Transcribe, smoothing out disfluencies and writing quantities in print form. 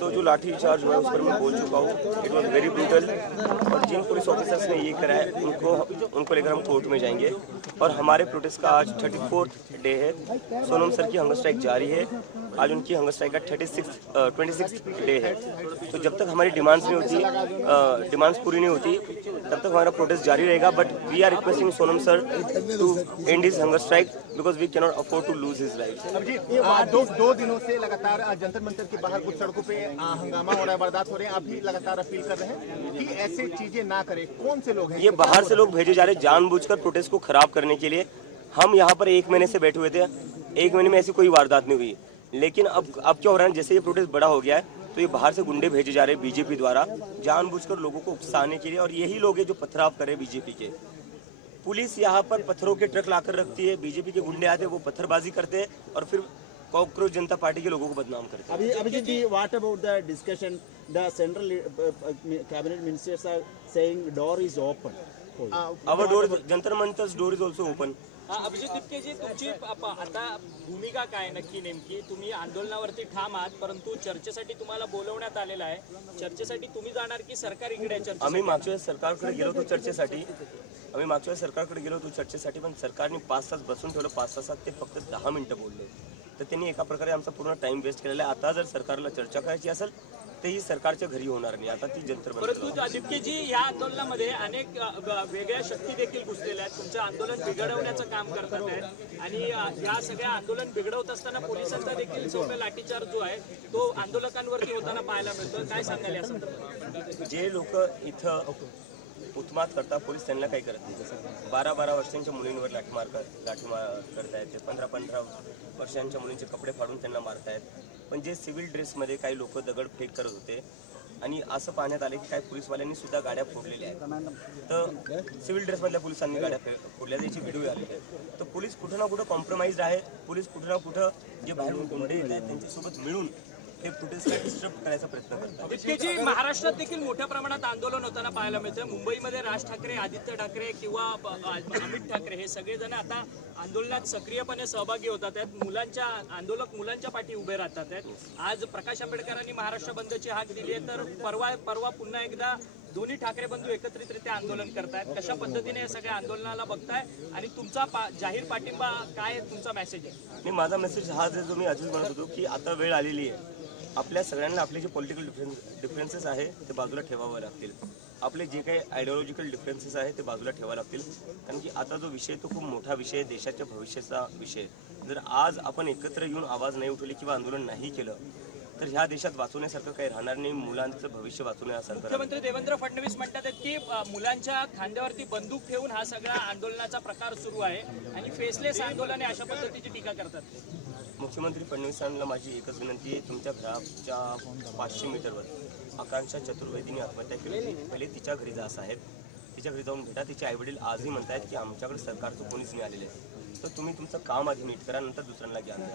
So जो लाठी charge हुआ है उस पर मैं बोल चुका हूँ, इट वॉज वेरी ब्रूटल। और जिन पुलिस ऑफिसर्स ने ये करा है उनको लेकर हम कोर्ट में जाएंगे। और हमारे प्रोटेस्ट का आज 34th डे है। सोनम सर की हंगर स्ट्राइक जारी है। आज उनकी हंगर स्ट्राइक का 26th डे है। तो जब तक हमारी डिमांड्स पूरी नहीं होती तब तक हमारा प्रोटेस्ट जारी रहेगा। But we are requesting Sonam sir to end his hunger strike because we can not afford to lose his life. दो दिनों से लगातार जंतर मंतर के बाहर कुछ सड़कों पे हंगामा हो रहा है, वारदात हो रहे हैं। आप भी लगातार अपील कर रहे हैं कि ऐसे चीजें ना करें। कौन से लोग हैं? ये बाहर से लोग भेजे जा रहे हैं जानबूझकर प्रोटेस्ट को खराब करने के लिए। हम यहाँ पर 1 महीने से बैठे हुए थे, 1 महीने में ऐसी कोई वारदात नहीं हुई। लेकिन अब क्या हो रहा है, जैसे ये प्रोटेस्ट बड़ा हो गया है तो ये बाहर से गुंडे भेजे जा रहे हैं बीजेपी द्वारा जानबूझकर लोगों को उकसाने के लिए। और यही लोग हैं जो पथराव कर रहे हैं बीजेपी के। पुलिस यहाँ पर पत्थरों के ट्रक लाकर रखती है, बीजेपी के गुंडे आते हैं, वो पत्थरबाजी करते हैं और फिर कॉकरोच जनता पार्टी के लोगों को बदनाम करते हैं। Abhijit ji, what about the discussion? The central cabinet ministers are saying door is open. Our door is, Jantar Mantar's door is also open. Abhijit तिपकेजी, तुमची आता भूमिका काय नक्की नेमकी? तुम्ही आंदोलनावरती ठाम आहात, परंतु चर्चेसाठी तुम्हाला बोलवण्यात आलेलं आहे. चर्चेसाठी तुम्ही जाणार की सरकार इकडे चर्चा? आम्ही मागच्या वेळेस सरकारकडे गेलो होतो चर्चेसाठी, पण सरकारने 5 तास बसून ठेवलं. 5 तासात ते फक्त 10 मिनिटं बोलले. तर त्यांनी एका प्रकारे आमचा पूर्ण टाइम वेस्ट केलेला आहे. आता जर सरकारला चर्चा करायची असेल तर ही सरकारच्या घरी होणार नाही, आता ती जंतर परंतु तिपकेजी, या आंदोलनामध्ये अनेक वेगळ्या शक्ती देखील घुसलेल्या आहेत, तुमचं आंदोलन बिघडवण्याचं काम करतात आहेत. आणि या सगळ्या आंदोलन बिघडवत असताना पोलिसांचा देखील सौम्य लाठीचार्ज जो आहे तो आंदोलकांवरती होताना पाहायला मिळतो. काय सांगाल या संदर्भात? जे लोक इथं उत्मात करतात पोलीस त्यांना काही करत नाही. 12-12 वर्षांच्या मुलींवर लाठीमार करतायत. ते 15-15 वर्षांच्या मुलींचे कपडे फाडून त्यांना मारतायत. पण जे सिव्हिल ड्रेसमध्ये काही लोक दगडफेक करत होते आणि असं पाहण्यात आले की काही पोलीसवाल्यांनी सुद्धा गाड्या फोडलेल्या आहेत. तर सिव्हिल ड्रेसमधल्या पोलिसांनी गाड्या फोडल्या, त्याची व्हिडिओ आलेली आहे. तर पोलीस कुठं ना कुठं कॉम्प्रोमाइज्ड आहे. पोलीस कुठं ना कुठं जे बाहेरून गुंडे येत आहेत त्यांच्यासोबत मिळून हे प्रोटेस्टला डिस्टर्ब करायचा प्रयत्न करतात. तिपकेजी, महाराष्ट्रात देखील मोठ्या प्रमाणात आंदोलन होताना पाहायला मिळतं. मुंबईमध्ये राज ठाकरे, आदित्य ठाकरे किंवा अमित ठाकरे हे सगळेजण आता आंदोलनात सक्रियपणे सहभागी होतात आहेत. आंदोलक मुलांच्या पाठी उभे राहतात आहेत. आज प्रकाश आंबेडकरांनी महाराष्ट्र बंदची हाक दिली आहे, तर परवा पुन्हा एकदा दोन्ही ठाकरे बंधू एकत्रितरित्या आंदोलन करतायत. कशा पद्धतीने या सगळ्या आंदोलनाला बघताय आणि तुमचा जाहीर पाठिंबा काय, तुमचा मेसेज आहे? माझा मेसेज हाच आहे जो मी आधीच म्हणत होतो की आता वेळ आलेली आहे. आपल्या सगळ्यांना आपले जे पॉलिटिकल डिफरन्सेस आहे ते बाजूला ठेवावे लागतील. आपले जे काही आयडिओलॉजिकल डिफरन्सेस आहे ते बाजूला ठेवावे लागतील. कारण की आता जो विषय तो खूप मोठा विषय आहे, देशाच्या भविष्याचा विषय. जर आज आपण एकत्र येऊन आवाज नाही उठवली किंवा आंदोलन नाही केलं तर ह्या देशात वाचवण्यासारखं काही राहणार नाही. मुलांचं भविष्य वाचवण्यासारखं. मुख्यमंत्री देवेंद्र फडणवीस म्हणतात की मुलांच्या खांद्यावरती बंदूक ठेवून हा सगळा आंदोलनाचा प्रकार सुरू आहे आणि फेसलेस आंदोलन अशा पद्धतीची टीका करतात. मुख्यमंत्री फडणवीसांना माझी एकच विनंती आहे, तुमच्या घराच्या 500 मीटरवर आकांक्षा चतुर्वेदीने आत्महत्या केली. पहिले तिच्या घरी जा साहेब, तिच्या घरी जाऊन भेटा. तिचे आईवडील आजही म्हणतायत की आमच्याकडे सरकारचं कोणीच नाही आलेलं आहे. तर तुम्ही तुमचं काम आधी नीट करा, नंतर दुसऱ्यांना ज्ञान द्या.